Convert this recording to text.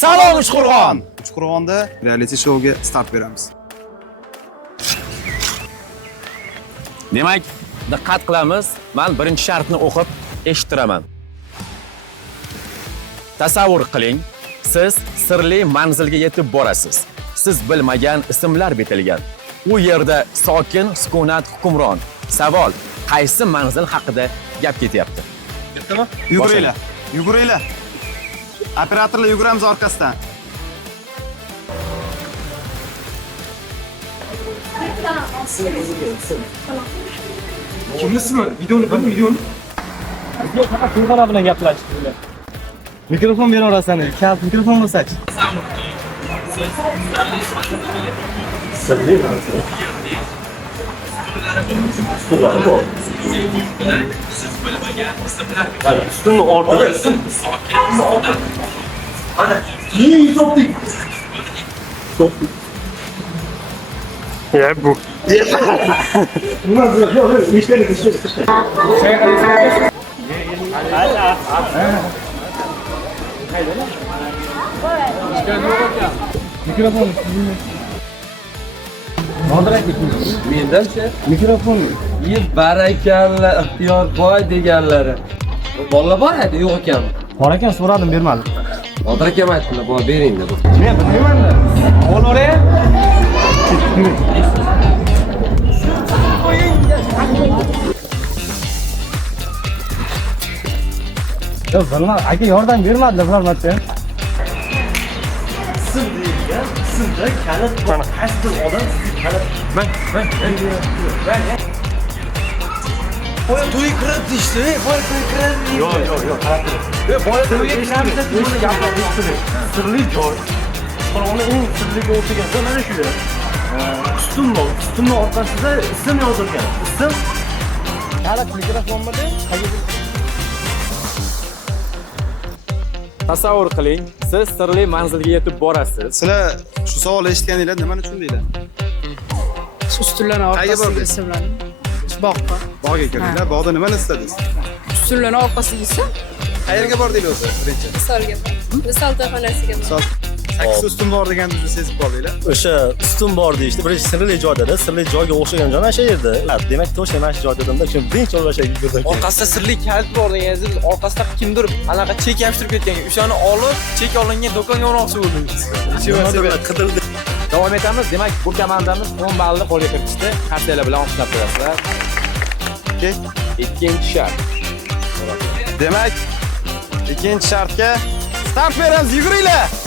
Salom Uchqo'rg'on. Uchqo'rg'onda reality shouga start beramiz. Demak, diqqat qilamiz. Men birinchi shartni o'qib eshittiraman. Tasavvur qiling, siz sirli manzilga yetib borasiz. Siz bilmagan ismlar bitilgan. U yerda sokin, sukunat hukmron. Savol: qaysi manzil haqida gap ketyapti? Bittami? Yuguringlar. Yuguringlar. Operatorlar yuguramiz orqasidan. Kimnisimi? Videoni. Yo'q, faqat Turg'ana bilan gaplashdik. Mikrofon beraverasizlar. Kal mikrofon bo'lsa-chi. Üstünü ortada. Hadi. İyi toplayın. Ya bu. Yok. İşleri. Mikrofon. Mendanchi Mikrofon. barakalla ixtiyor boy deganlari. Bola bor edi, yo'q ekan. Bor ekan, so'radim, bermadi. Hozir akam aytdilar, "Bor bering" dedi. Men bilmayman-da. Qo'l o'ray. Yo'q, bilmam. Aka yordam bermadilar biror marta. Sizda kalit bor. Qaysi odam sizga kalit? Ben. Boya to'y kiribdi işte. Boya to'y kiribdi. Yo'q. Boya to'yga kiramiz deb o'sha gaplarni sirli joy. Qur'onni eng sirli o'tirganda mana shu yer. Ustunni orqasida ism yozilgan. Ism kalit mikrofonmidi? Tasavvur qiling, siz sirli manzilga yetib borasiz. Sizlar shu savolni eshitganinglar nimani tushundinglar? Ustunlarni orqasiga ismlari. Boqqa. Bog'ga kirdinglar. Bog'da nimani istadingiz? Ustunlarni orqasiga ism. Qayerga bordinglar o'zi birinchi? Misolga. Misol to'yxonasiga. Misol 8 ustun bor deganingizni sezib qoldinglar. O'sha ustun bor deyishdi. Birinchi sirli joyda, sirli joyga o'xshagan joy mana shu yerda. Demak, to'sh mana shu joyda odamlar kim birinchi o'rashga yurdi. Orqasida sirli kalit bor deganingiz, orqasida kimdir anaqa chek yopishtirib ketgan. O'shani olib, chek olingan do'konga o'rmoqchi bo'ldingiz. Qidirdi. Davom etamiz. Demak, bu komandamiz 10 ballni qo'lga kiritishdi. Qarsiylar bilan olqishlab qo'yasizlar. Ikkinchi shart. Demak, ikkinchi shartga start beramiz. Yuguringlar.